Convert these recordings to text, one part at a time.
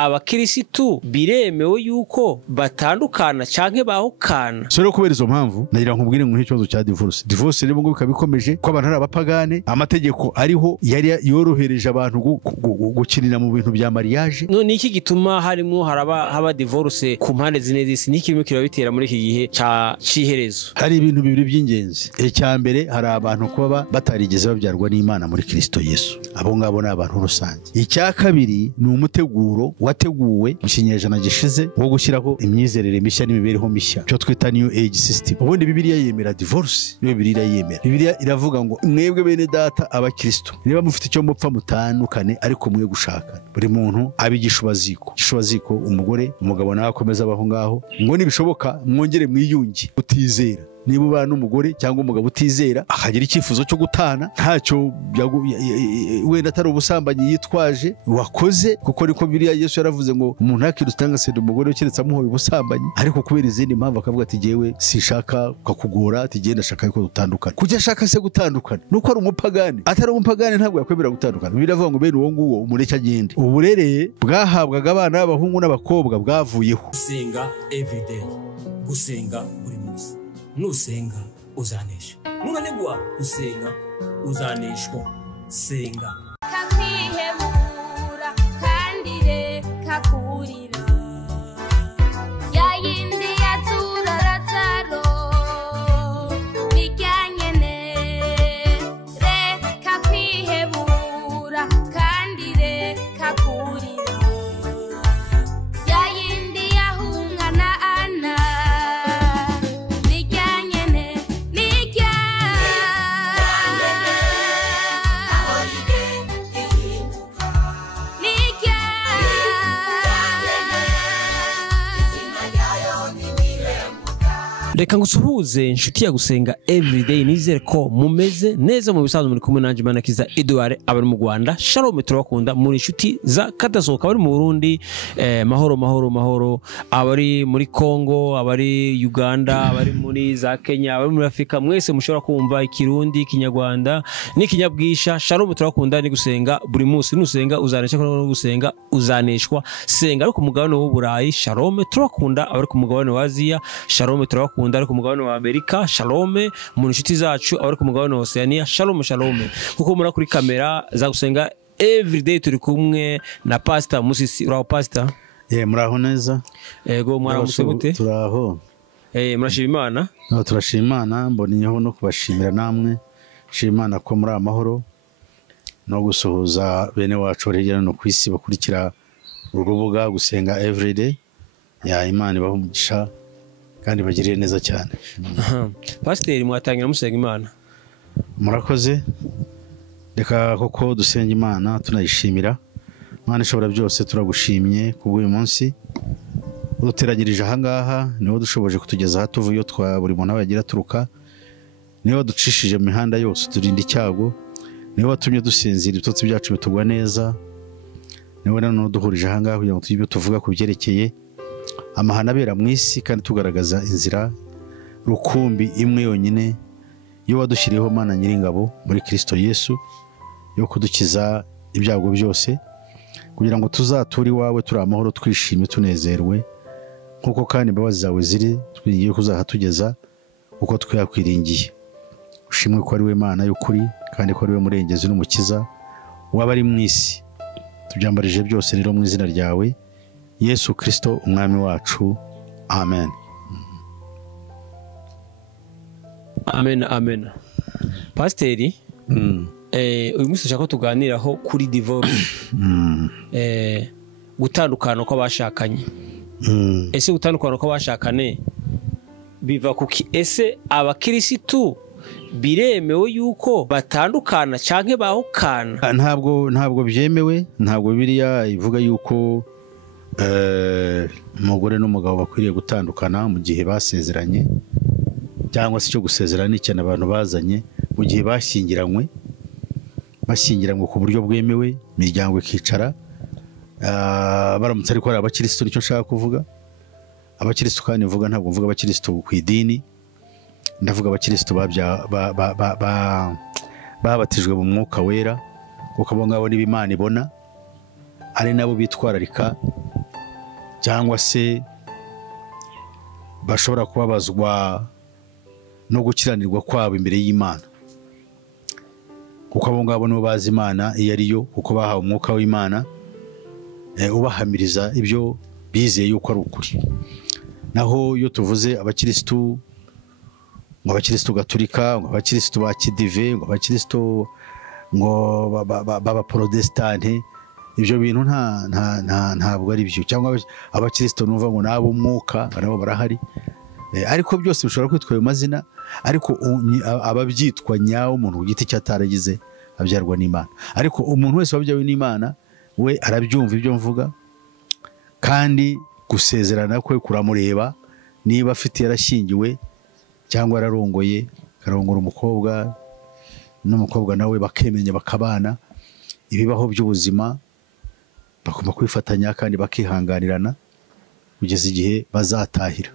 abakirisitu biremewe yuko batandukana canke bahukana. So rero kubera izo mpamvu nagira nkubwire ngo nk'ikibazo cya divorce rero ngo bikabikomeje ko abantu ari abapagane, amategeko ariho yari yorohereje abantu gukinira mu bintu bya mariage. None iki gituma harimo haba divorce ku mpande zine z'isi, n'ikirimo kirabitera muri iki gihe ciherezo? Hari ibintu bibiri by'ingenzi. Icya mbere hari abantu kuba batarigeze babyarwa n'Imana muri Kristo Yesu, abo ngabo ni abantu rusange. Icya kabiri ni umuteguro wateguwe mu kinyejana gishize wo gushyiraho imyizerere mishya n'imibereho mishya, cyo twita new age system. Ubundi Bibiliya yemera divorce, Bibiliya yemera. Bibiliya iravuga ngo mwebwe bene data abakristo niba mufite icyo mupfa mutandukane ariko mwe gushaka buri muntu abigishubaziko umugore umugabo nawe akomeza abaho ngaho, ngo nibishoboka mwongere mwiyunge utizera. Niba ubana n'umugore cyangwa umugabo utizera akagira icyifuzo cyo gutana, ntacyo wenda atari ubusambanyi yitwaje wakoze, kuko niko Bibiliya Yesu yaravuze ngo umuntu yakirutanga senda umugore ukiretse amuhoye ubusambanyi, ariko kubera izindi mpamvu akavuga ati jewe sishaka kakugora, ati genda shaka yuko dutandukana. Kujya ashaka se gutandukana nuko ari umupagani, atari umupagani ntabwo yakwemera gutandukana. Biravuga ngo bene uwo nguwo umureke agende. Uburere bwahabwaga abana b'abahungu n'abakobwa bwavuyeho. Gusenga everyday, gusenga buri munsi. Nusenga uzanesha, nunanigwa gusenga uzaneshwa. Senga kakwihebura kandi reka kurira, yayindi yaturarataro bijyanyene. Reka kwihebura kandi reka kurira, yayindi yahungana ana Reka ngusuhuze inshuti ya Gusenga Everyday, nizere ko mumeze neza mu bisanzwe. Muri kumwe nanje Manakiza Edouard, abari mu Rwanda Shalom, turabakunda. Muri inshuti za kadasohoka, abari mu Burundi mahoro, abari muri Congo, abari Uganda, abari muri za Kenya, abari muri Afrika, mwese mushobora kumva ikirundi, kinyarwanda n'ikinyabwisha. Shalom, turabakunda. Ni gusenga buri munsi, nusenga uzanesha, no gusenga uzaneshwa. Senga ari ku mugabane w'Uburayi, Shalom, turabakunda. Abari ku mugabane wa Aziya, Shalom, turabakunda. Ari ku mugabane wa Amerika, Shalom. Mu nshuti zacu abari ku mugabane wa Oceania, Shalom. Kuko muri kuri kamera za Gusenga Everyday turi kumwe na Pastor Musisi. Uraho Pastor? Muraho neza. Yego, mwaramutse gute? Turaho. Murashima Imana? Turashima Imana, mboniyeho no kubashimira namwe. Shima Imana ko muri amahoro no gusuhuza bene wacu hirya no kwisi bakurikira urubuga Gusenga Everyday. Imana ibaho umugisha kandi bagiriye neza cyane. Pastor, mwatangira musenga Imana? Murakoze. Reka koko dusenga Imana tunayishimira. Imana ishobora byose, turagushimye kubw'uyu munsi uduteragirije aha ngaha, niwo dushoboje kutugeza aha tuvuye twa buri muntu yagira turuka, niwo ducishije mu mihanda yose turinda icyago, niwo watumye dusinzira ibitotsi byacu bitugwa neza, niwo none duhurije aha ngaha kugira ngo tujye tuvuga ku byerekeye amahana abera mu isi, kandi tugaragaza inzira rukumbi imwe yonyine yo wadushyiriyeho Mana Nyiringabo muri Kristo Yesu, yo kudukiza ibyago byose, kugira ngo tuzature iwawe turi amahoro, twishimye, tunezerwe, nkuko kandi imbabazi zawe ziri twigiye kuzahatugeza uko twakwiringiye. Ushimwe ko ari we Mana y'ukuri, kandi ko ari we murengezi n'umukiza w'abari mu isi. Tubyambarije byose rero mu izina ryawe Yesu Kristo umwami wacu, amen. Amen. Pasiteri, uyu munsi ushaka ko tuganiraho kuri divorce, gutandukana kw'abashakanye. Ese gutandukana kw'abashakane biva kuki? Ese abakirisitu biremewe yuko batandukana canke bahukana? Ntabwo byemewe. Ntabwo Bibiliya ivuga yuko umugore n'umugabo bakwiriye gutandukana mu gihe basezeranye, cyangwa se cyo gusezerana n'ikintu abantu bazanye mu gihe bashyingiranywe ku buryo bwemewe, imiryango ikicara baramutse. Ariko ari abakirisitu, nicyo nshaka kuvuga. Abakirisitu kandi mvuga, ntabwo mvuga abakirisitu ku idini, ndavuga abakirisitu babatijwe mu mwuka wera, kuko abo ngabo niba Imana ibona ari nabo bitwararika cyangwa se bashobora kubabazwa no gukiranirwa kwabo imbere y'Imana, kuko abo ngabo nibo bazi Imana iyo ari yo, kuko bahawe umwuka w'Imana ubahamiriza ibyo bizeye yuko ari ukuri. Naho iyo tuvuze abakirisitu, ngo abakirisitu gatolika, ngo abakirisitu ba kidive, ngo abakirisitu ngo b'abaprotestante, ibyo bintu ntabwo ari byo. Cyangwa abakirisitu numva ngo nabo umwuka nabo barahari, ariko byose bishobora kwitwa ayo mazina, ariko ababyitwa nyawo umuntu ku giti cyataragize abyarwa n'Imana. Ariko umuntu wese wabyawe n'Imana we arabyumva ibyo mvuga, kandi gusezerana kwe kuramureba. Niba afite yarashyingiwe cyangwa ararongoye, karongora umukobwa n'umukobwa nawe bakemenya bakabana, ibibaho by'ubuzima bagomba kwifatanya kandi bakihanganirana kugeza igihe bazatahira.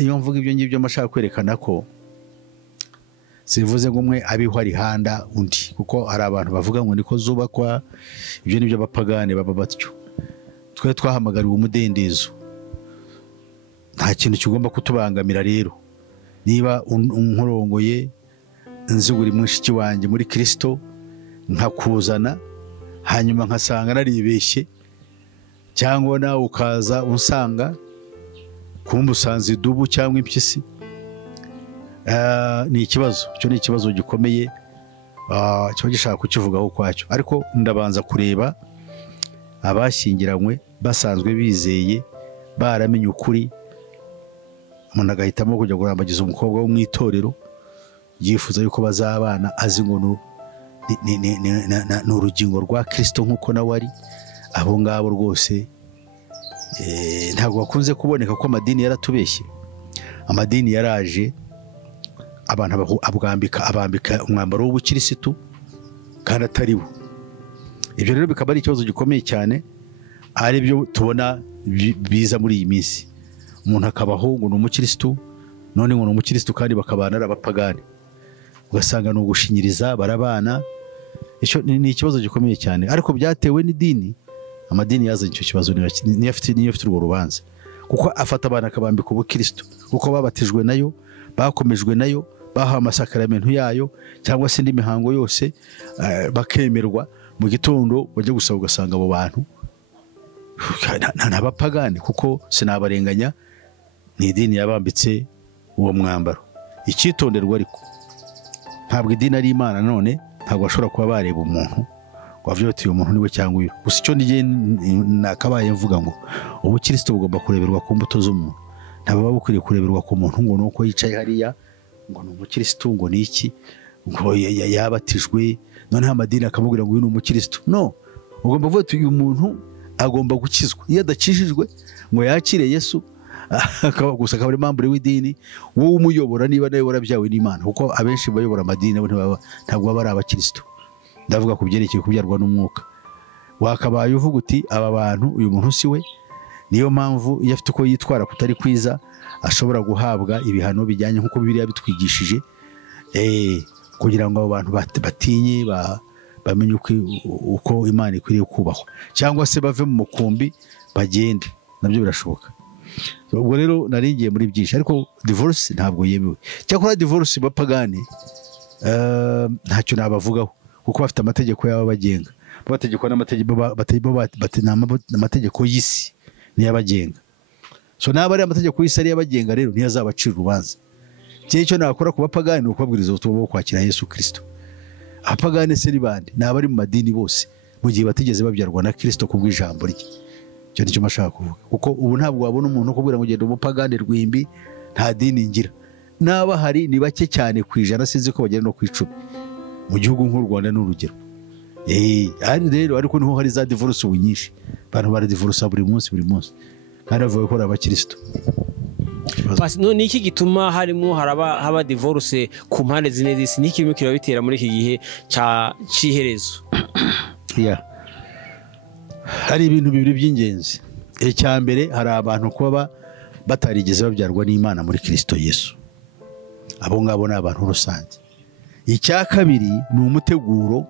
Iyo mvuga ibyo ngibyo mashaka kwerekana ko sivuze ngo umwe abiho arihanda undi, kuko hari abantu bavuga ngo niko zubakwa. Ibyo nibyo abapagane baba batyo. Twe twahamagariwe umudendezo, nta kintu kigomba kutubangamira. Rero niba unkorongoye nzi uri mwishiki wanjye muri Kristo, nkakuzana hanyuma nkasanga naribeshye, cyangwa nawe ukaza unsanga kumba usanze idubu cyangwa impyisi, ni ikibazo. Cyo ni ikibazo gikomeye, cyo gishaka kukivugaho kwacyo. Ariko ndabanza kureba abashyingiranywe basanzwe bizeye, baramenye ukuri. Umuntu agahitamo kujya kurambagiza umukobwa wo mu itorero, yifuza yuko bazabana, azi ngo ni urugingo rwa Kristo nk'uko nawe ari. Abo ngabo rwose ntabwo bakunze kuboneka, ko amadini yaratubeshye. Amadini yaraje abantu abambika umwambaro w'ubukirisitu kandi atari bo. Ibyo rero bikaba ari ikibazo gikomeye cyane, ari byo tubona biza muri iyi minsi. Umuntu akabaho ngo ni umukirisitu, none ngo ni umukirisitu kandi bakabana n'abapagani, ugasanga ni ugushinyiriza, barabana. Icyo ni ikibazo gikomeye cyane, ariko byatewe n'idini. Amadini yazanye icyo kibazo, niyo afite urwo rubanza, kuko afata abantu akabambika ubukirisitu, kuko babatijwe nayo, bakomejwe nayo, bahawe amasakaramentu yayo, cyangwa se indi mihango yose, bakemerwa. Mu gitondo bajya gusaba, ugasanga abo bantu n'abapagani, kuko sinabarenganya, ni idini yabambitse uwo mwambaro. Icyitonderwa ariko, ntabwo idini ari Imana. None ntabwo bashobora kuba bareba umuntu wavuye ati uyu muntu niwe cyangwa uyu. Gusa icyo ndiye nakabaye mvuga ngo ubukristo bugomba kureberwa ku mbuto z'umuntu, ntabwo bukwiriye kureberwa ku muntu ngo nuko yicaye hariya ngo ni umukristo, ngo ni iki, ngo yabatijwe noneho amadini akamubwira ngo uyu ni umukristo. No, ugomba kuvuga ati uyu muntu agomba gukizwa. Iyo adakijijwe ngo yakire Yesu, gusa akaba ari membre w'idini, wowe umuyobora niba nawe warabyawe n'Imana, kuko abenshi bayobora amadini ntabwo baba ari abakristo. Ndavuga ku byerekeye kubyarwa n'umwuka. Wakabaye uvuga uti aba bantu, uyu muntu si we. Niyo mpamvu iyo afite uko yitwara kutari kwiza, ashobora guhabwa ibihano bijyanye nk'uko Bibiliya bitwigishije, kugira ngo abo bantu batinye, bamenye uko Imana ikwiriye kubahwa, cyangwa se bave mu mukumbi bagende. Nabyo birashoboka. Ubwo rero naringiye muri byinshi, ariko divorce ntabwo yemewe. Cyakora divorce bapagane ntacyo nabavugaho, kuko bafite amategeko yabo bagenga. Bategekwa n'amategeko y'isi niyo abagenga. So naba ari amategeko y'isi ari abagenga, rero niyo azabacira urubanza. Cyo nakora ku bapagane ni ukubabwiriza ubutumwa bwo kwakira Yesu Kristo. Abapagane se ni bande? Ni abari mu madini bose, mu gihe batigeze babyarwa na Kristo kubw'ijambo rye. Cyo nicyo mashaka kuvuga, kuko ubu ntabwo wabona umuntu kubwira ngo genda umupagane rwimbi, nta dini ngira. Naba hari ni bake cyane ku ijana, sinzi ko bagera no ku 10 mu gihugu nk'u Rwanda n'urugero. Ari rero, ariko niho hari za divorce ubu nyinshi. Abantu bara divorce buri munsi kandi bavuga ko ari abakristo. Basi none iki gituma haba divorce ku mpande zine z'isi? Niki kimwe kirabitera muri iki gihe cy'iherezo? Hari ibintu bibiri by'ingenzi. Icya mbere, hari abantu kuba batarigeze babyarwa n'Imana muri Kristo Yesu. Abo ngabo ni abantu rusange. Icya kabiri ni umuteguro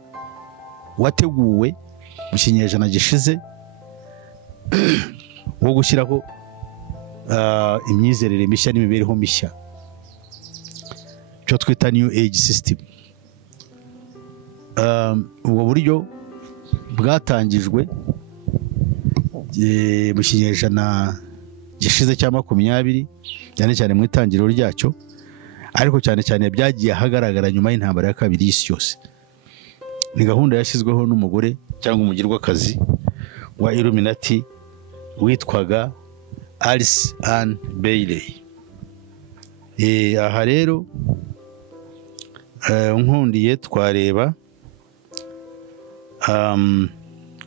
wateguwe mu kinyejana gishize, wo gushyiraho imyizerere mishya n'imibereho mishya, icyo twita new age system. Ubwo buryo bwatangijwe mu kinyejana gishize cya 20 cyane cyane mu itangiriro ryacyo, ariko cyane cyane byagiye ahagaragara nyuma y'intambara ya kabiri y'isi yose. Ni gahunda yashyizweho n'umugore cyangwa umugirwakazi wa Illuminati witwaga Alice Ann Bailey. Aha rero nkundiye twareba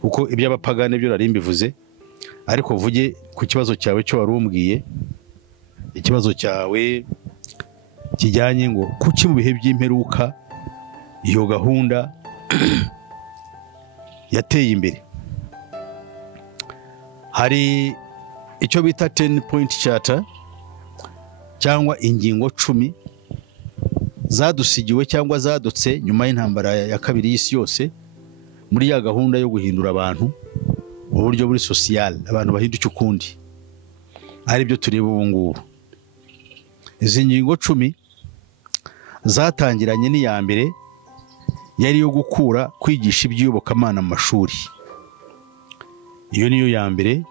uko iby'abapagane byo nari mbivuze, ariko vuge ku kibazo cyawe cyo wari umbwiye. Ikibazo cyawe kijyanye ngo kuki mu bihe by'imperuka iyo gahunda yateye imbere. Hari icyo bita 10 point charter cyangwa ingingo 10 zadusigiwe cyangwa zadutse nyuma y'intambara ya kabiri y'isi yose, muri ya gahunda yo guhindura abantu mu buryo buri social, abantu bahinduke ukundi, ari byo tureba ubu ngubu. Izi ngingo 10 zatangiranye n'iya mbere yari yo gukura kwigisha iby'iyobokamana mu mashuri. Iyo niyo ya mbere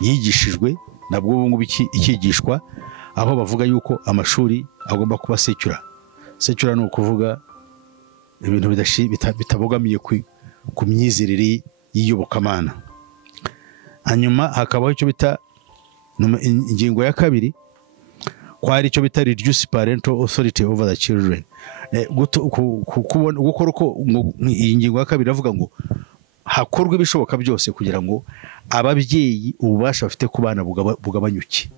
yigishijwe, nabwo ubu ngubu ikigishwa, aho bavuga yuko amashuri agomba kuba secular. Secular ni ukuvuga ibintu bitabogamiye ku myizerere y'iyobokamana. Hanyuma hakabaho icyo bita ingingo ya kabiri, kwari icyo bita reduce parental authority over the children. Gukora uko iyi ngingo ya kabiri avuga ngo hakorwa ibishoboka byose kugira ngo ababyeyi ububasha bafite ku bana bugabanyuke.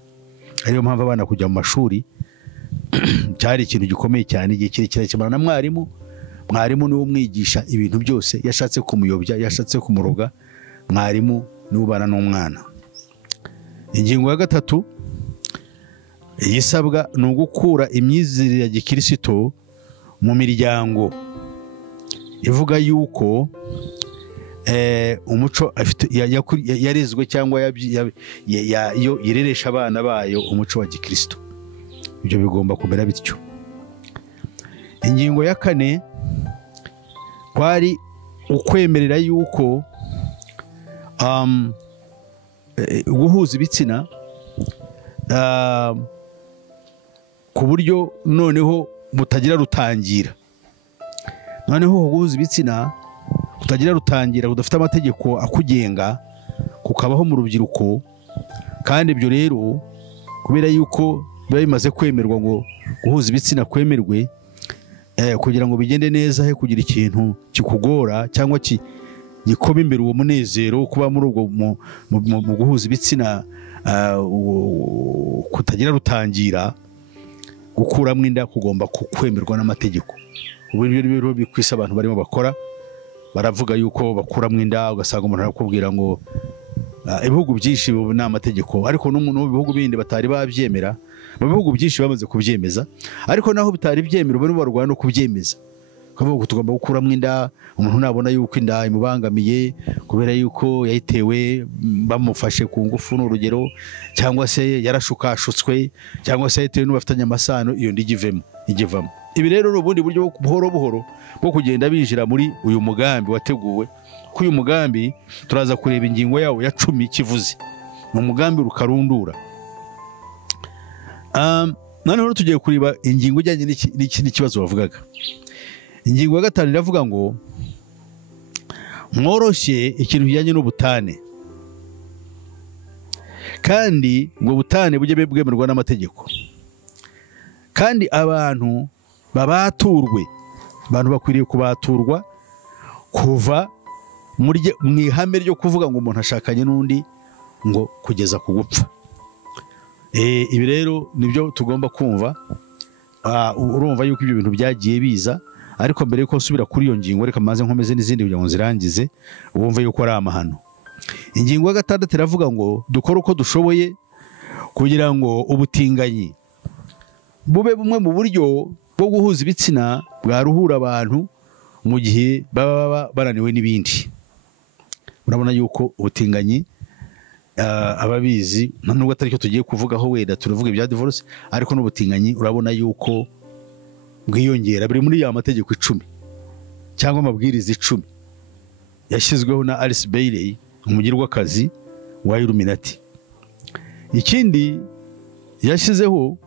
Ariyo mpamvu abana kujya mu mashuri cyari ikintu gikomeye cyane. Igihe kirekire kimana na mwarimu niwe umwigisha ibintu byose, yashatse kumuyobya, yashatse kumuroga, mwarimu niwe ubana n'umwana. Ingingo ya gatatu yisabwa ni ugukura imyizerere ya gikristo mu miryango, ivuga yuko umuco yarezwe cyangwa yo ireresha abana bayo umuco wa gikristo. Ibyo bigomba kumera bityo. Ingingo ya kane kwari ukwemerera yuko guhuza ibitsina ku buryo noneho butagira rutangira. Noneho guhuza ibitsina utagira rutangira, udafite amategeko akugenga, kukabaho mu rubyiruko. Kandi ibyo rero kubera yuko biba bimaze kwemerwa ngo guhuza ibitsina kwemerwe, kugira ngo bigende neza, he kugira ikintu kikugora cyangwa gikoma imbere uwo munezero kuba muri ubwo mu guhuza ibitsina kutagira rutangira, gukuramo inda kugomba kwemerwa n'amategeko. Ubu rero bikwisa abantu barimo bakora, baravuga yuko bakuramo inda, ugasanga umuntu arakubwira ngo ibihugu byinshi ni amategeko, ariko no mu bihugu bindi batari babyemera. Mu bihugu byinshi bamaze kubyemeza, ariko naho bitari byemera ubu barwana no kubyemeza. Kavuga tugomba gukuramo inda, umuntu nabona yuko inda imubangamiye kubera yuko yayitewe bamufashe ku ngufu n'urugero, cyangwa se yarashukashutswe, cyangwa se yayitewe n'ubafitanye amasano, iyo ndi igivamo. Ibi rero ubundi buryo buhoro buhoro bwo kugenda binjira muri uyu mugambi wateguwe. Ku uyu mugambi turaza kureba ingingo yawo ya 10 kivuze. Ni umugambi rukarundura. Noneho tugiye kureba ingingo ijyanye n'ikindi kibazo bavugaga. Ingingo ya 5 iravuga ngo mworoshye ikintu kijyanye n'ubutane, kandi ngo butane bujye bwemerwa n'amategeko, kandi abantu babaturwe. Abantu bakwiriye kubaturwa kuva mu ihame ryo kuvuga ngo umuntu ashakanye n'undi ngo kugeza ku gupfa. Ibi rero nibyo tugomba kumva. Urumva yuko ibyo bintu byagiye biza, ariko mbere yuko nsubira kuri iyo ngingo reka maze nkomeze n'izindi kugira ngo zirangize wumve yuko ari amahano. Ingingo ya 6 iravuga ngo dukore uko dushoboye kugira ngo ubutinganyi bube bumwe mu buryo bwo guhuza ibitsina bwaruhura abantu mu gihe baba baraniwe n'ibindi. Urabona yuko ubutinganyi ababizi nubwo atari cyo tugiye kuvugaho wenda turavuga ibya divorce ariko n'ubutinganyi urabona yuko bwiyongera biri muri ya mategeko 10 cyangwa amabwiriza 10 yashyizweho na Alice Bailey umugirwakazi wa Illuminati. Ikindi yashyizeho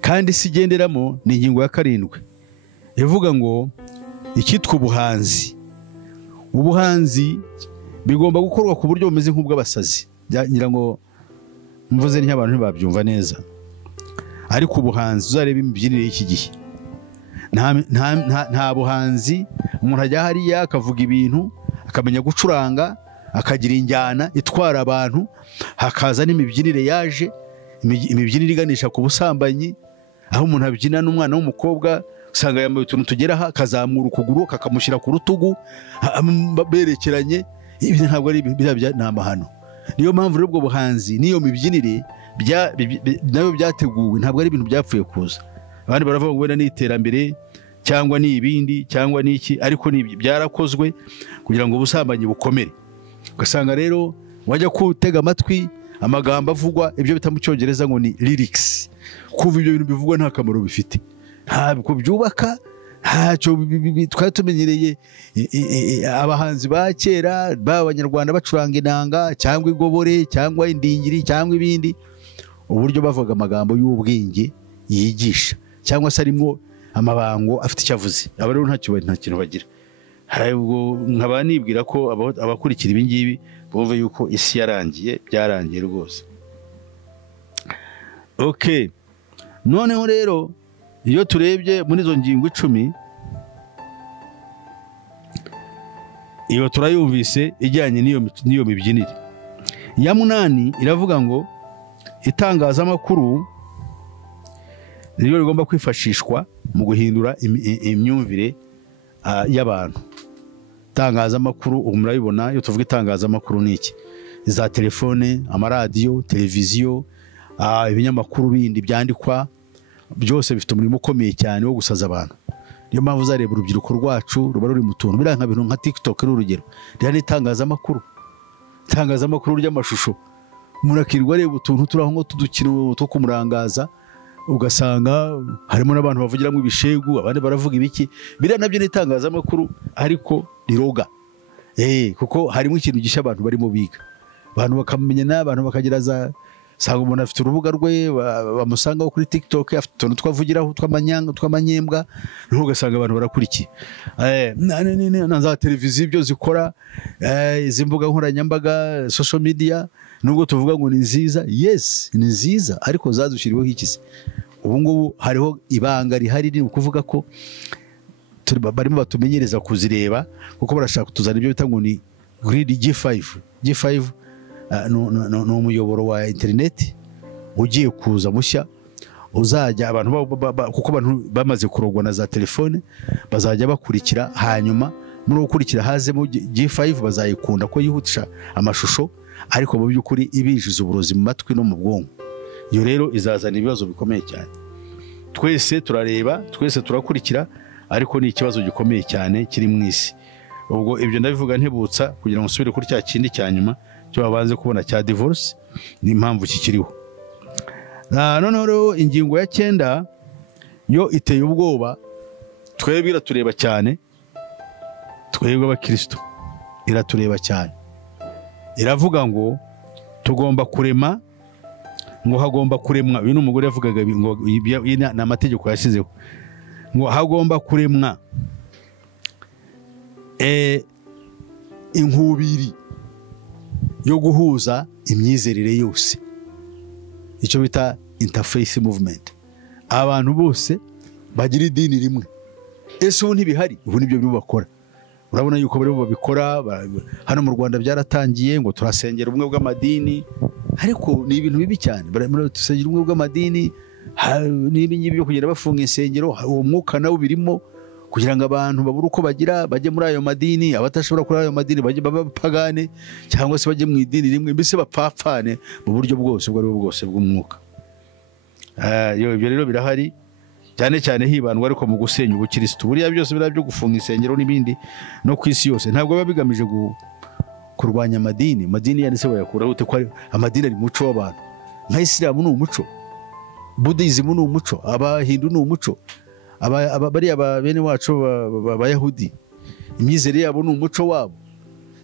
kandi sigenderamo ni ingingo ya 7 ivuga ngo icyitwa ubuhanzi bigomba gukorwa ku buryo bumeze nk'ubw'abasazi. Ngira ngo mvuze n'abantu ntibabyumva neza, ariko ubuhanzi uzareba imibyinire y'iki gihe nta buhanzi umuntu ajya hariya akavuga ibintu akamenya gucuranga akagira injyana itwara abantu, hakaza n'imibyinire yaje imibyinire iganisha ku busambanyi, aho umuntu abyina n'umwana w'umukobwa usanga yambaye utuntu tugeraho akazamura ukuguru kakamushyira ku rutugu berekeranye. Ibi ntabwo ari n'amahano. Niyo mpamvu rero ubwo buhanzi niyo mibyinire nayo byateguwe, ntabwo ari ibintu byapfuye kuza. Abandi baravuga ngo wenda ni iterambere cyangwa ni ibindi cyangwa ni iki, ariko ni byarakozwe kugira ngo ubusambanyi bukomere. Ugasanga rero wajya kutega amatwi amagambo avugwa, ibyo bita mu Cyongereza ngo ni lyrics, kuva ibyo bintu bivugwa nta kamaro bifite, ntabwo byubaka, ntacyo twari tumenyereye. Abahanzi ba kera b'Abanyarwanda bacuranga inanga cyangwa igobore cyangwa indingiri cyangwa ibindi, uburyo bavuga amagambo y'ubwenge yigisha cyangwa se arimo amabango afite icyo avuze, aba rero nta kintu bagira. Nkaba nibwira ko abakurikira ibi ngibi bumve yuko isi yarangiye, byarangiye rwose. Okay, noneho rero iyo turebye muri izo ngingo 10 iyo turayumvise ijyanye n'iyo mibyinire. Ya 8 iravuga ngo itangazamakuru niryo rigomba kwifashishwa mu guhindura imyumvire y'abantu. Itangazamakuru umurabibona, iyo tuvuga itangazamakuru niki, za telefone, amaradiyo, televiziyo, ibinyamakuru bindi byandikwa, byose bifite umurimo ukomeye cyane wo gusaza abantu. Niyo mpamvu uzareba urubyiruko rwacu ruba ruri mu tuntu biranka bintu nka TikTok n'urugero, rya itangazamakuru ry'amashusho. Murakirwa reba utuntu turaho ngo tudukino two kumurangaza, ugasanga harimo n'abantu bavugiramo ibishegu, abandi baravuga ibiki. Biriya nabyo ni itangazamakuru ariko riroga, kuko harimo ikintu gisha abantu barimo biga, abantu bakamenya n'abantu bakagira sanga umuntu afite urubuga rwe bamusangaho kuri TikTok, afite utuntu twavugiraho tw'amanyembwa, ugasanga abantu barakurikiye. Na za televiziyo ibyo zikora, izi mbuga nkoranyambaga, social media, nubwo tuvuga ngo ni nziza, yes ni nziza, ariko zadushyiriweho ikisi. Ubu ngubu hariho ibanga rihari, ni ukuvuga ko barimo batumenyereza kuzireba, kuko barashaka kutuzana ibyo bita ngo ni grid G5 ni umuyoboro wa internet ugiye kuza mushya, uzajya abantu kuko abantu bamaze kurogwa na za telefone bazajya bakurikira, hanyuma muri gukurikira hazemo G5 bazayikunda ko yihutisha amashusho, ariko mu by'ukuri ibinjiza uburozi mu matwi no mu bwonko. Iyo rero izazana ibibazo bikomeye cyane. Twese turareba, twese turakurikira, ariko ni ikibazo gikomeye cyane kiri mu isi. Ubwo ibyo ndabivuga ntibutsa kugira ngo nsubire kuri cya kindi cya nyuma cyo babanze kubona cya divorce n'impamvu kikiriho. Noneho rero ingingo ya 9 yo iteye ubwoba, twebwe iratureba cyane, twebwe abakristo iratureba cyane. Iravuga ngo tugomba kurema, ngo hagomba kuremwa. Uyu n'umugore yavugaga ngo ni amategeko yashyizeho, ngo hagomba kuremwa inkubiri yo guhuza imyizerere yose, icyo bita interfaith movement. Abantu bose bagira idini rimwe. Ese ubu ntibihari? Ubu nibyo birimo bakora. Urabona yuko barimo babikora. Hano mu Rwanda byaratangiye ngo turasengera ubumwe bw'amadini, ariko ni ibintu bibi cyane. Barimo tusengera ubumwe bw'amadini, nibi ngibi byo kugenda bafunga insengero, uwo mwuka nawo birimo, kugira ngo abantu babure uko bagira, bajye muri ayo madini, abatashobora kuri ayo madini bajye babapagane, cyangwa se bajye mu idini rimwe, mbese bapfapfane mu buryo bwose ubwo ari bwo bwose bw'umwuka. Ibyo rero birahari cyane cyane hibandwa ariko mu gusenya ubukristo. Buriya byose byo gufunga insengero n'ibindi no ku isi yose ntabwo biba bigamije kurwanya amadini yanditse bayakuraho ute ko amadini ari muco w'abantu nka Isilamu ni umuco, Buddhism ni umuco, Abahindu ni umuco, bariya bene wacu b'Abayahudi imyizerere yabo ni umuco wabo.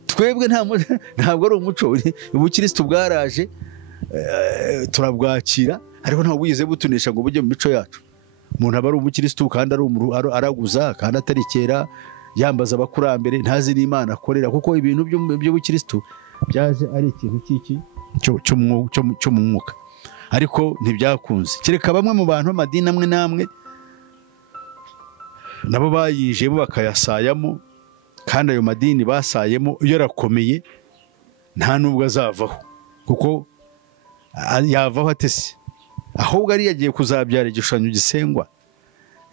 Twebwe ntabwo ari umuco. Ubukristo bwaraje turabwakira ariko ntabwo bwize butunesha ngo bujye mu mico yacu. Umuntu aba ari umukristo kandi araguza kandi atari kera yambaza abakurambere ntazi n'Imana akorera, kuko ibintu by'ubukristo byaje ari ikintu cyo mu mwuka ariko ntibyakunze. Kereka bamwe mu bantu b'amadini amwe n'amwe nabo bayijemo bakayasayamo, kandi ayo madini basayemo iyo arakomeye nta nubwo azavaho, kuko yavaho atese, ahubwo ari yagiye kuzabyara igishushanyo gisengwa,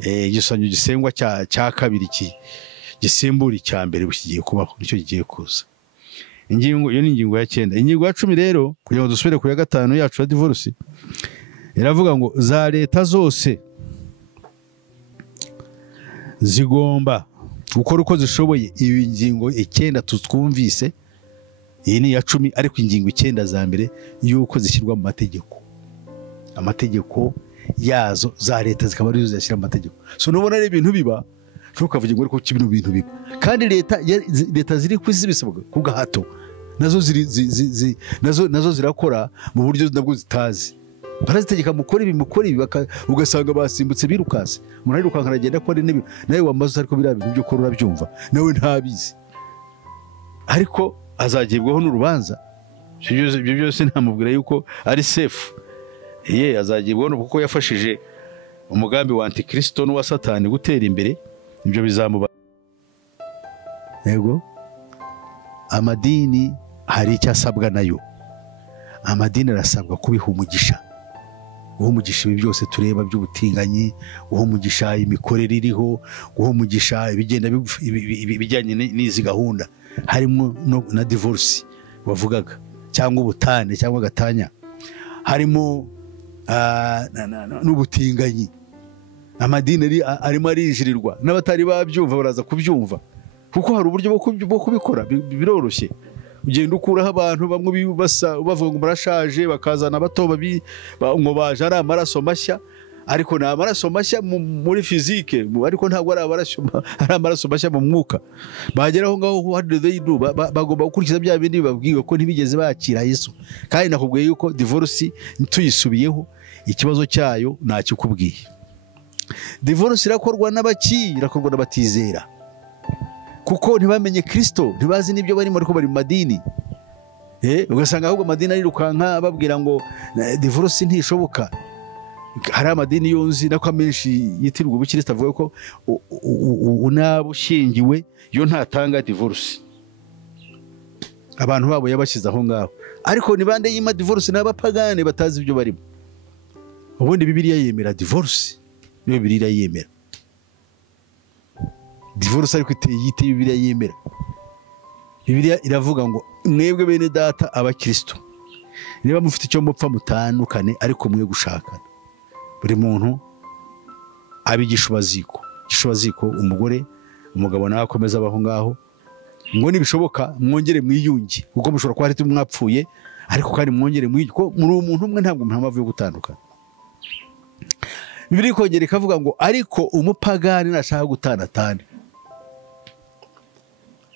igishushanyo gisengwa cya kabiri gisimbura icya mbere kigiye kubaho, nicyo kigiye kuza. Iyo ni ingingo ya 9. Ingingo ya 10 rero kugira ngo dusubire ku ya 5 yacu ya divorce, iravuga ngo za leta zose zigomba gukora uko zishoboye. Iyi ngingo 9 twumvise, iyi ni ya 10, ariko ingingo 9 za mbere yuko zishyirwa mu mategeko. Amategeko yazo za leta zikaba arizo zashyira mu mategeko. So nubona ari ibintu biba, ntukavuge ngo ariko kibino bintu biba. Kandi leta ziri kwizibisabwa ku gahato, nazo zirakora mu buryo nabwo zitazi. Barazitegeka mukora ibi ugasanga basimbutse birukase. Umuntu arirukanka aragenda ko ari nibi nawe wamaze ariko bira bintu byo ko urabyumva nawe ntabizi, ariko azagibwaho n'urubanza. Ibyo byose ntamubwira yuko ari safe. Azagibwaho kuko yafashije umugambi wa Antikristo n'uwa Satani gutera imbere. Ibyo bizamuba. Yego, amadini hari icyo asabwa nayo. Amadini arasabwa kubiha umugisha. Guha umugisha ibi byose tureba by'ubutinganyi, guha umugisha imikorere iriho, guha umugisha ibigenda bijyanye n'izi gahunda, harimo na divorce bavugaga, cyangwa ubutane cyangwa gatanya, harimo n'ubutinganyi. Amadini arimo arijirirwa, n'abatari babyumva baraza kubyumva, kuko hari uburyo bwo kubikora biroroshye. Ugenda ukuraho abantu bamwe bavuga ngo barashaje, bakazana bato ngo baje ari amaraso mashya, ariko ni amaraso mashya muri fizike, ariko ntabwo ari amaraso mashya mu mwuka. Bageraho ngaho bagomba gukurikiza bya bindi babwiwe ko ntibigeze bakira Yesu. Kandi nakubwiye yuko divorce tuyisubiyeho ikibazo cyayo nakikubwiye. Divorce irakorwa irakorwa n'abatizera, kuko ntibamenye Kristo, ntibazi n'ibyo barimo, ariko bari mu madini. Ugasanga ahubwo amadini arirukanka babwira ngo divorce ntishoboka. Hari amadini yonzi nako menshi yitirwa ubukristo avuga ko unabushingiwe yo ntatanga divorce. Abantu babo yabashyize aho ngaho, ariko ni bande yima divorce n'abapagane batazi ibyo barimo. Ubundi Bibiliya yemera divorce, niyo Bibiliya yemera divorce, ariko yite Bibiliya yemera. Bibiliya iravuga ngo mwebwe bene data abakristo, niba mufite icyo mupfa mutandukane, ariko mwe gushakana. Buri muntu abigishubaziko umugore umugabo nawe akomeza abaho ngaho, ngo nibishoboka mwongere mwiyunge, kuko mushobora kuba ari mwapfuye, ariko kandi mwongere mwiyunge, ko muri umuntu umwe ntabwo mpamvu yo gutandukana. Bibiliya ikongera ikavuga ngo ariko umupagani nashaka gutanatana.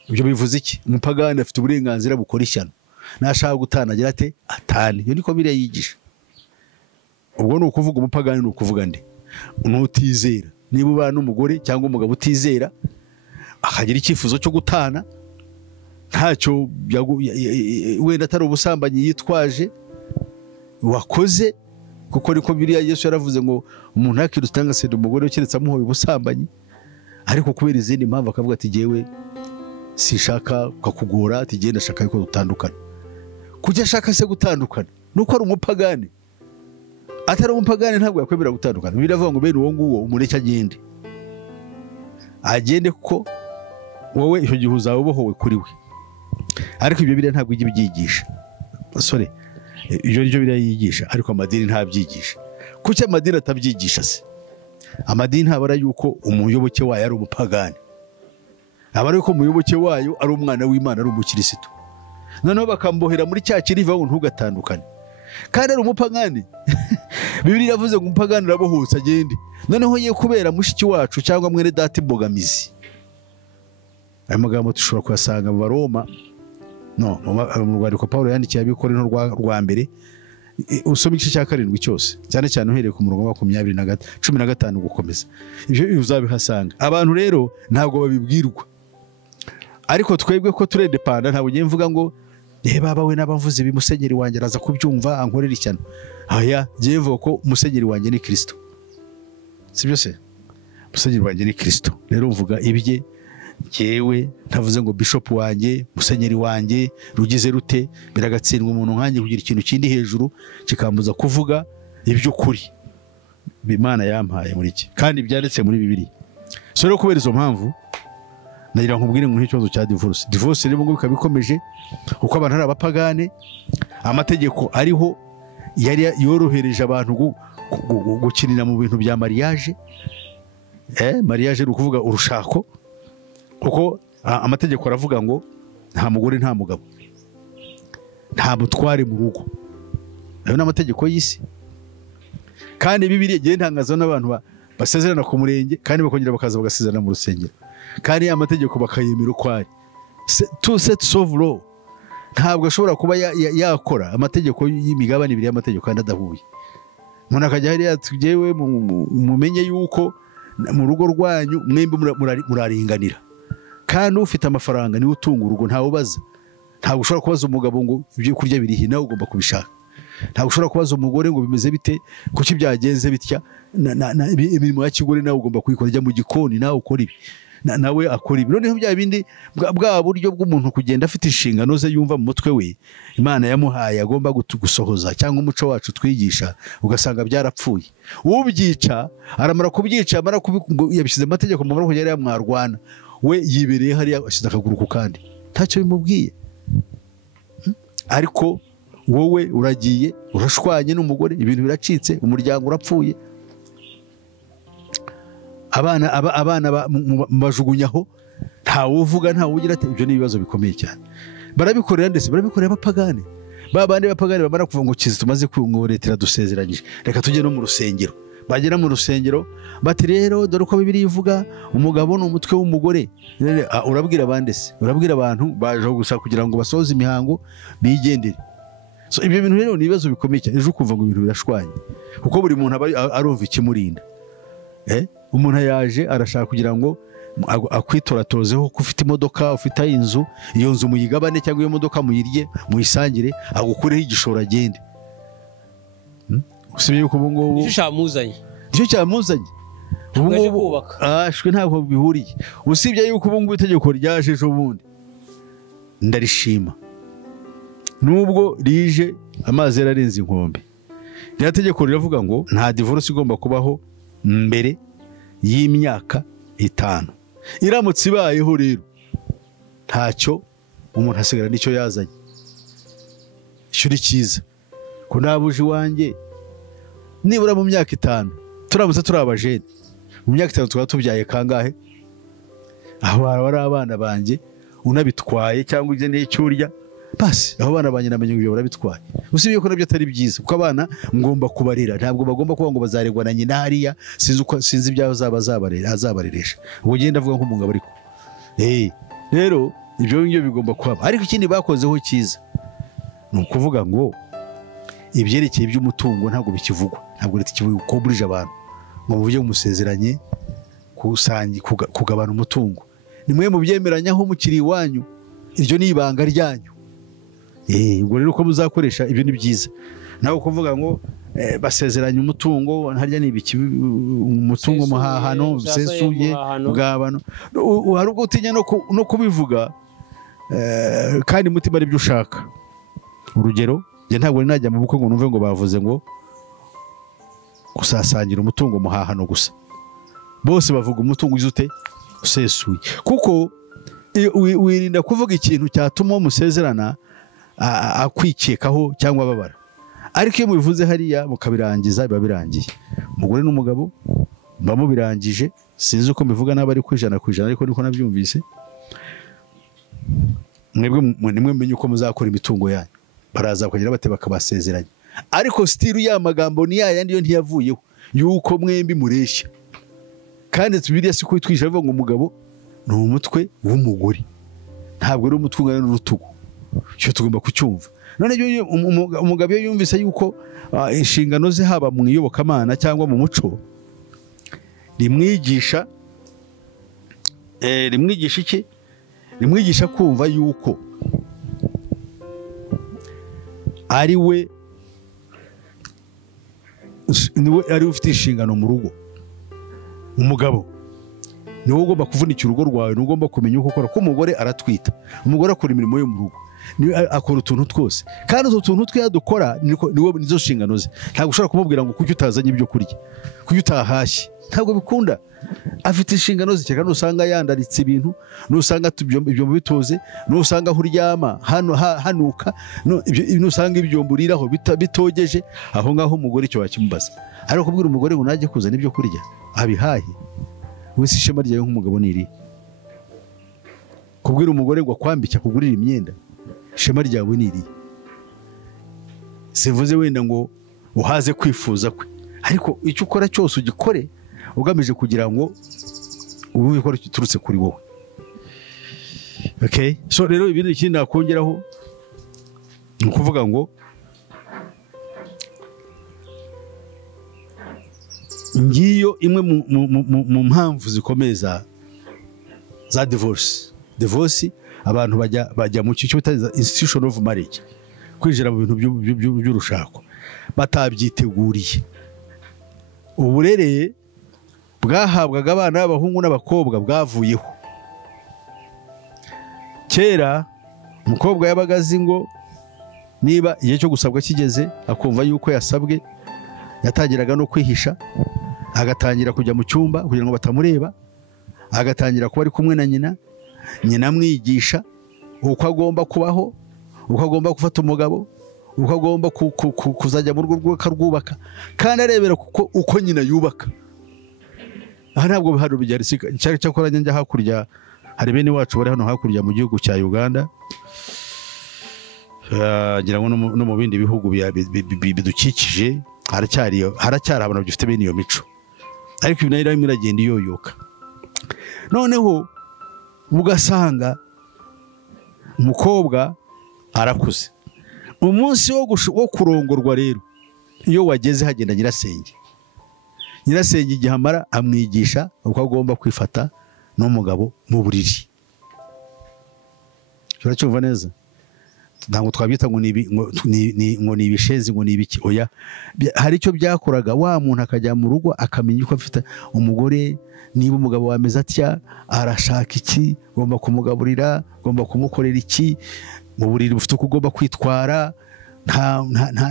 Ibyo bivuze iki? Umupagani afite uburenganzira bukora ishyano, nashaka gutanagira ate atane. Iyo niko Bibiliya yigisha. Ubwo ni ukuvuga umupagani, ni ukuvuga nde? Unutizera. Niba ubana n'umugore cyangwa umugabo utizera, akagira icyifuzo cyo gutana, ntacyo wenda atari ubusambanyi yitwaje wakoze, kuko niko Bibiliya Yesu yaravuze ngo umuntu yakirutanga senda umugore ukiretse amuhoye ubusambanyi, ariko kubera izindi mpamvu akavuga ati jewe sishaka kukugora, ati genda shaka yuko dutandukana. Kujya shaka se gutandukana nuko ari umupagani. Atari umupagani ntabwo yakwemera gutandukana. Biravuga ngo bene uwo nguwo umureke agende kuko wowe icyo gihe uzaba ubohowe kuri we. Ariko ibyo Bibiliya ntabwo ijya ibyigisha. Basore, ibyo nibyo Bibiliya yigisha, ariko amadini ntabyigisha. Kuki amadini atabyigisha se? Amadini ntabara yuko umuyoboke wayo ari umupagani, abari ko umuyoboke wayo ari umwana w'Imana, ari umukristo. noneho bakambohera muri cya kiriva ngo ntugatandukane, kandi ari umupagani. Bibiliya iravuze ngo umupagani arabohotse agende, noneho ye kubera mushiki wacu cyangwa mwene data imbogamizi. Aya magambo dushobora kuyasanga mu Baroma, mu rwandiko Pawulo yandikiye Abikorino rwa mbere, usoma igice cya 7 cyose, cyane cyane uhereye ku murongo wa 15 gukomeza. Ibyo uzabihasanga. Abantu rero ntabwo babibwirwa, ariko twebwe ko turedepanda, ntabwo ngiye mvuga ngo baba we n'abavuzi bimusenyeri wanjye araza kubyumva ankorera ishyano. Aya ngiye mvuga ko musenyeri wanjye ni Kristo, sibyo se? Musenyeri wanjye ni Kristo. Rero mvuga ibye Jewe ntavuze ngo bishop wanjye, musenyeri wanjye rugize rute, biragatsindwa umuntu nkanjye kugira ikintu kindi hejuru kikambuza kuvuga iby'ukuri Imana yampaye muri iki, kandi byanditse muri Bibiliya. So rero kubera izo mpamvu nagira nkubwire ngo ikibazo cya divorce rero ngo bikabikomeje, uko abantu ari abapagane, amategeko ariho yari yorohereje abantu gukinira mu bintu bya mariage. Mariage ni ukuvuga urushako, kuko amategeko aravuga ngo nta mugore nta mugabo, nta mutware mu rugo. Ayo ni amategeko y'isi, kandi Bibiliya igenda itangaza n'abantu basezerana ku murenge kandi bakongera bakaza bagasezerana mu rusengero, kandi amategeko bakayemera uko ari. Two sets of law. Ntabwo ashobora kuba yakora amategeko y'imigabane ibiri y'amategeko kandi adahuye. Umuntu akajya hariya tugewe mumenye yuko mu rugo rwanyu mwembi muraringanira, kandi ufite amafaranga niwe utunga urugo, ntawe ubaza. Ntabwo ushobora kubaza umugabo ngo ibyo kurya birihe, nawe ugomba kubishaka. Ntabwo ushobora kubaza umugore ngo bimeze bite, kuki byagenze bitya, imirimo ya kigore nawe ugomba kuyikora. Jya mu gikoni nawe ukora ibi, nawe akora ibi. Noneho bya bindi bwa buryo bw'umuntu kugenda afite inshingano ze yumva mu mutwe we Imana yamuhaye agomba gusohoza, cyangwa umuco wacu twigisha, ugasanga byarapfuye. Ubyica aramara kubyica, amara yabishyize amategeko mu maboko yari yamwarwana, we yibereye hariya ashyize akaguru ku kandi, ntacyo bimubwiye. Ariko wowe uragiye urashwanye n'umugore, ibintu biracitse, umuryango urapfuye, abana bajugunyaho, ntawe uvuga, ntawe ugira ati. Ibyo ni ibibazo bikomeye cyane. Barabikorera ndetse barabikorera abapagane. Babandi bapagane bamara kuvuga ngo kizi tumaze kwingoretera dusezeranyije, reka tujye no mu rusengero. Bagera mu rusengero bati rero dore uko Bibiliya ivuga umugabo ni umutwe w'umugore. Urabwira abandi se? Urabwira abantu baje gusa kugira ngo basoze imihango bigendere. So ibyo bintu rero ni ibibazo bikomeye cyane. Ejo kuva ngo ibintu birashwanye, kuko buri muntu arumva ikimurinda. Umuntu yaje arashaka kugira ngo akwitoratozeho ko ufite imodoka, ufite inzu, iyo nzu muyigabane cyangwa iyo modoka muyirye, muyisangire, agukureho igishoro agende. Usibye yuko ubu ngubu nicyo cyamuzanye, ubu ngubu ashwe ntabwo bihuriye. Usibye yuko ubu ngubu itegeko ryaje ejo bundi, ndarishima nubwo rije amazi yararenze inkombe. Rya tegeko riravuga ngo nta divorce igomba kubaho mbere y'imyaka 5. Iramutse ibayeho rero ntacyo umuntu asigara nicyo yazanye. Icyo ni cyiza ko nabuje wanjye nibura mu myaka 5 turamutse turabajene, mu myaka 5 twaba tubyaye kangahe? Aho ari abana banjye unabitwaye cyangwa uje n'icurya basi, aho bana banjye namenye ibyo barabitwaye. Usibye ko nabyo atari byiza, kuko abana ngomba kubarira, ntabwo bagomba kuba ngo bazaregwa na nyina hariya, sinzi ibyaho azabareresha. Ubwo genda avuga nk'umugabo ariko rero ibyo ngibyo bigomba kuba. Ariko ikindi bakozeho cyiza ni ukuvuga ngo ibyerekeye iby'umutungo ntabwo bikivugwa, ntabwo leta ikivuga ko burije abantu ngo muvye umusezeranye kugabana umutungo. Nimwe mu byemeranyaho mukiri iwanyu, iryo ni ibanga ryanyu. Ubwo rero uko muzakoresha ibyo ni byiza. Nawe kuvuga ngo basezeranye umutungo, harya ni ibiki umutungo muhahano bisesuye bwabano, hari ubwo utinya no kubivuga kandi mutima ari byo ushaka. Urugero, je ntabwo najya mu bukwe ngo numve ngo bavuze ngo gusasangira umutungo muhahano gusa. Bose bavuga umutungo uzute usesuye, kuko wirinda kuvuga ikintu cyatuma umusezerana akwikekaho cyangwa babara. Ariko iyo mubivuze hariya mukabirangiza biba birangiye. Umugore n'umugabo bamubirangije, sinzi uko mbivuga n'abari ku 100%, ariko niko nabyumvise. nimwe menye uko muzakora imitungo yanyu. Baraza bakagira bate bakabasezeranya, ariko still ya magambo ni yandi yo ntiyavuyeho yuko mwembi mureshya. Kandi Bibiliya siko itwisha bivuga ngo umugabo ni umutwe w'umugore, ntabwo ari umutwe ungana n'urutugu. Cyo tugomba kucyumva. None umugabo iyo yumvise yuko inshingano ze haba mu iyobokamana cyangwa mu muco rimwigisha iki? Rimwigisha kumva yuko ari we ari ufite inshingano mu rugo. Umugabo niwe ugomba kuvunikira urugo rwawe, niwe ugomba kumenya uko ukora. Ko umugore aratwita, umugore akora imirimo yo mu rugo, akora utuntu twose, kandi utwo tuntu twe dukora nizo nshingano ze. Ntabwo ushobora kumubwira ngo kuki utazanye ibyo kurya, kuki utahashye, ntabwo bikunda. Afite inshingano ze. Cyangwa nusanga yandaritse ibintu, nusanga ibyo bitoze, nusanga aho uryama hanuka, nusanga ibyombo uriraho bitogeje, aho ngaho umugore icyo wakimubaza. Ariko kubwira umugore ngo najye kuzana ibyo kurya abihahe, wese ishema ryawe nk'umugabo niri. Kubwira umugore ngo akwambike akugurira imyenda, ishema ryawe niri. Sivuze wenda ngo uhaze kwifuza kwe, ariko icyo ukora cyose ugikore ugamije kugira ngo ube ukora kiturutse kuri wowe. Okay, so rero ibindi ikindi nakongeraho ni ukuvuga ngo ngiyo imwe mu mpamvu zikomeye za divorce. Abantu bajya mu cyo bita institution of marriage, kwinjira mu bintu by'urushako batabyiteguriye. Uburere bwahabwaga abana b'abahungu n'abakobwa bwavuyeho. Kera umukobwa yabaga azi ngo niba igihe cyo gusabwa kigeze, akumva yuko yasabwe, yatangiraga no kwihisha, agatangira kujya mu cyumba kugira ngo batamureba, agatangira kuba ari kumwe na nyina amwigisha uko agomba kubaho, uko agomba gufata umugabo, uko agomba kuzajya mu rugo rwe akarwubaka, kandi arebera uko nyina yubaka. Aha ntabwo bihari bijyari cyakora njya hakurya, hari bene wacu bari hano hakurya mu gihugu cya Uganda, ngira ngo no mu bindi bihugu bidukikije haracyari abantu bagifite bene iyo mico, ariko ibi nayo iragenda iyoyoka. Noneho ugasanga umukobwa arakuze. Umunsi wo kurongorwa rero iyo wageze, hagenda nyirasenge igihe amara amwigisha uko agomba kwifata n'umugabo mu buriri. Turacyumva neza? Ntabwo twabyita ngo ni ibishezi, ngo ni ibiki. Oya, hari icyo byakoraga. Wa muntu akajya mu rugo akamenya uko afite umugore. Niba umugabo wameze atya, arashaka iki, ugomba kumugaburira, ugomba kumukorera iki, mu buriri bufite uko ugomba kwitwara.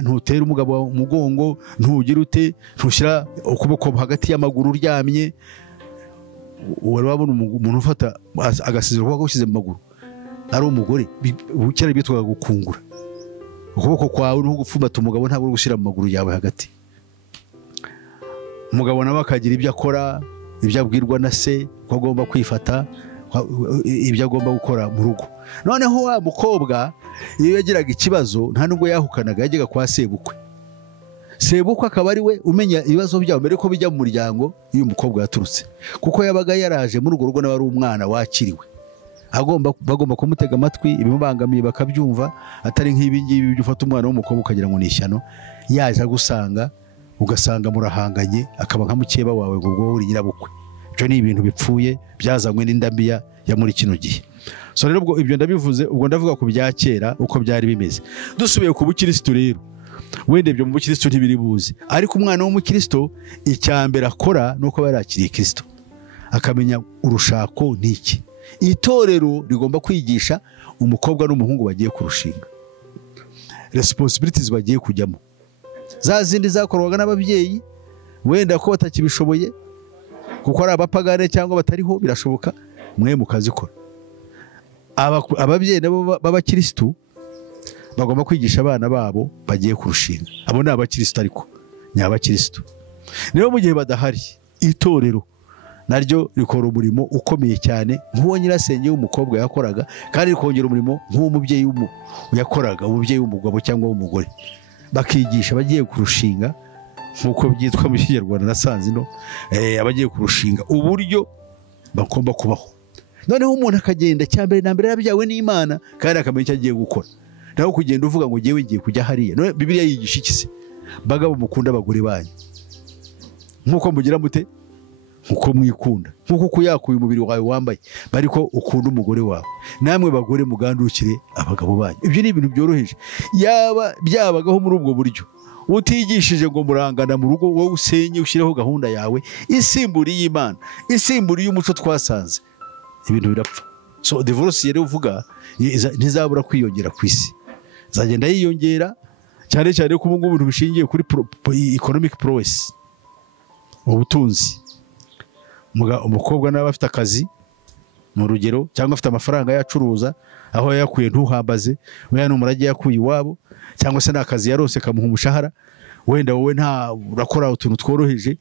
Ntutera umugabo umugongo, ntugira ute, ntushyira ukuboko hagati y'amaguru uryamye. Wari wabona umuntu ufata agasizira ukuboko ushyize mu maguru, ari umugore. Kera bitwaga gukungura. Ukuboko kwawe no gupfumata umugabo ntabwo uri gushyira mu maguru yawe hagati. Umugabo nawe akagira ibyo akora, ibyo abwirwa na se ko agomba kwifata, ibyo agomba gukora mu rugo. Noneho wa mukobwa iyo yagiraga ikibazo, nta nubwo yahukanaga, yajyaga kwa sebukwe. Sebukwe akaba ari we umenya ibibazo byabo mbere ko bijya mu muryango iyo umukobwa yaturutse, kuko yabaga yaraje muri urwo rugo nawe ari umwana wakiriwe. Bagomba kumutega amatwi, ibimubangamiye bakabyumva, atari nk'ibi ngibi byo ufata umwana w'umukobwa ukagira ngo ni ishyano. Yaje agusanga, ugasanga murahanganye, akaba nka mukeba wawe ngo ubwo uri nyirabukwe. Ibyo ni ibintu bipfuye byazanywe n'indambiya ya muri kino gihe. So rero ubwo ibyo ndabivuze, ubwo ndavuga ku bya kera uko byari bimeze. Dusubiye ku bukristo rero, wende ibyo mu bukristo ntibiri buzi, ariko umwana w'umukristo icyambere akora nuko barakiriye Kristo, akamenya urushako niki. Itorero rigomba kwigisha umukobwa n'umuhungu bagiye kurushinga, responsibilities bagiye kujyamo, za zindi zakorwaga n'ababyeyi wenda ko batakibishoboye kuko ari abapagane cyangwa batariho, birashoboka mwe mukazikora. Ababyeyi nabo b'abakristo bagomba kwigisha abana babo bagiye kurushinga. Abo ni abakristo, ariko ni abakristo. Niyo mu gihe badahari, itorero naryo rikora umurimo ukomeye cyane nk'uwo nyirasenge w'umukobwa yakoraga, kandi rikongera umurimo nk'uw'umubyeyi yakoraga, umubyeyi w'umugabo cyangwa w'umugore. Bakigisha abagiye kurushinga nk'uko byitwa mu Kinyarwanda nasanze ino, abagiye kurushinga uburyo bagomba kubaho. Noneho umuntu akagenda cyambere na mbere yarabyawe n'Imana kandi akamenya icyo agiye gukora. Naho kugenda uvuga ngo ngewe ngiye kujya hariya. None Bibiliya yigisha iki se? Bagabo mukunda abagore banyu nk'uko mugira mute, nk'uko mwikunda, nk'uko kuyakuye umubiri wawe wambaye, bariko ukunda umugore wawe. Namwe bagore mugandukire abagabo banyu. Ibyo ni ibintu byoroheje. Yaba byabagaho muri ubwo buryo, utigishije ngo murangana mu rugo, wowe usenye ushyireho gahunda yawe isimburiye Imana, isimburiye umuco twasanze, ibintu birapfa. So divorce yere uvuga ntizabura kwiyongera ku isi, zagenda yiyongera cyane cyane ko ubungu ibintu bishingiye kuri economic prowess, ubutunzi. Umukobwa nawe afite akazi mu rugero, cyangwa afite amafaranga yacuruza, aho yakuye ntuhambaze, weya n'umurage yakuye iwabo, cyangwa se n'akazi yarose kamuha umushahara, wenda wowe nta urakora utuntu tworoheje,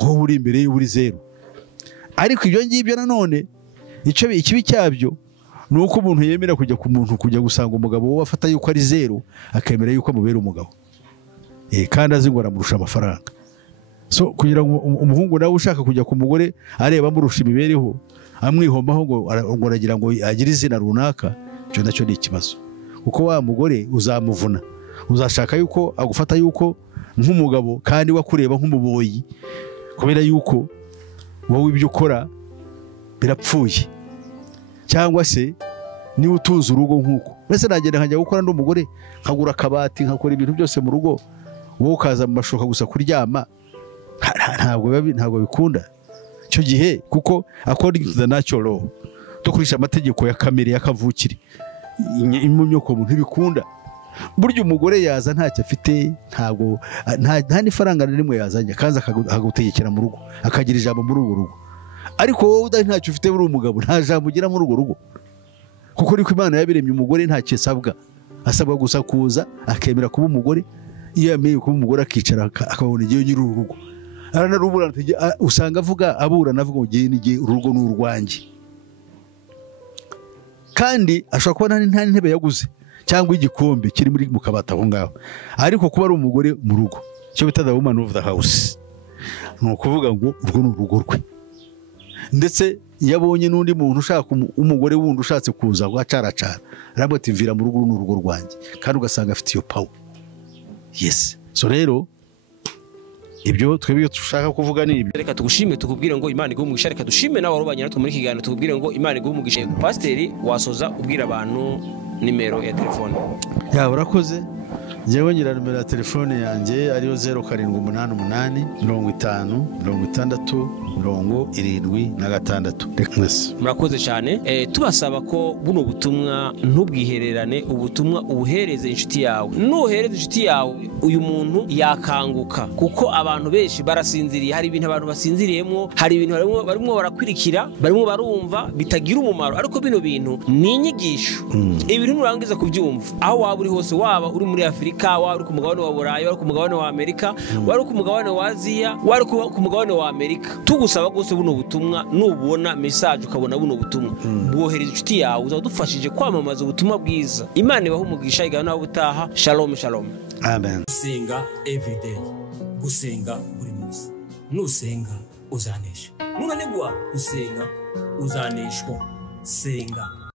wowe uri imbere y'uri zero. Ariko ibyo ngibyo nanone ikibi cyabyo ni uko umuntu yemera kujya ku muntu, kujya gusanga umugabo wowe afata yuko ari zero, akemera yuko amubera umugabo, kandi azi ngo aramurusha amafaranga. So kugira ngo umuhungu nawe ushaka kujya ku mugore areba amurusha imibereho, amwihomaho ngo aragira ngo agire izina runaka, cyo nacyo ni ikibazo. Kuko wa mugore uzamuvuna, uzashaka yuko agufata yuko nk'umugabo kandi wakureba nk'umuboyi, kubera yuko wowe ibyo ukora birapfuye. Cyangwa se niba utuza urugo nk'uko mbese nagenda nkajya gukora n'umugore, nkagura akabati, nkakora ibintu byose mu rugo, wowe ukaza mu mashoka gusa kuryama, ntabwo bikunda icyo gihe. Kuko according to the natural law, dukoresha amategeko ya kamere y'akavukire, imyuko muntu bikunda. Burya umugore yaza ntacyo afite, nta n'ifaranga rimwe yazanye, kandi akagutegekera mu rugo, akagira ijambo muri urwo rugo. Ariko wowe udari ntacyo ufite muri umugabo, nta jambo ugira muri urwo rugo. Kuko niko Imana yabiremye umugore, ntacyo asabwa gusa kuza akemera kuba umugore. Iyo yamenye kuba umugore akicara akabona igihe nyiri urugo, aranarubura, usanga aburana avuga ngo ngiye urugo ni urwanjye. Kandi ashobora kuba nta ntebe yaguze cyangwa igikombe kiri mu kabati aho ngaho, ariko kuba ari umugore mu rugo, cyo bita the woman of the house, ni ukuvuga ngo urwo ni urugo rwe. Ndetse iyo abonye n'undi muntu ushaka umugore wundi ushatse kuza agacaracara, arabati mvira mu rugo, ni urugo rwanjye, kandi ugasanga afite iyo power. Yes. So rero ibyo twebwe dushaka kuvuga ni ibyo. Reka tugushime, tukubwire ngo Imana iguhe umugisha. Reka dushime nawe warubanye natwe muri kiganiro, tukubwire ngo Imana iguhe umugisha. Pasiteri, wasoza ubwira abantu nimero ya telefone? Urakoze. Njyewe ngira nimero ya telefone yanjye ariyo 0788 50 56 76. Murakoze cyane. Tubasaba ko buno butumwa ntubwihererane, ubutumwa ubuhereze inshuti yawe. Nuhereze inshuti yawe, uyu muntu yakanguka, kuko abantu benshi barasinziriye. Hari ibintu abantu basinziriyemo, hari ibintu barimo barakwirikira, barimo barumva bitagira umumaro. Ariko bino bintu ni inyigisho. Ibintu nurangiza kubyumva, aho waba uri hose, waba uri muri Afrika, waba uri ku mugabane wa Burayi, waba uri ku mugabane wa Amerika, waba uri ku mugabane wa Aziya, waba uri ku mugabane wa Amerika, tugusaba gose buno butumwa, nubona message ukabona buno butumwa, bwohereza inshuti yawe, uzadufashije kwamamaza ubutumwa bwiza. Imana ibahe umugisha, igana ubutaha. Shalom shalom. Amen. Gusenga everyday, gusenga buri munsi. Nusenga uzanesha, nunanigwa gusenga uzaneshwa. Senga.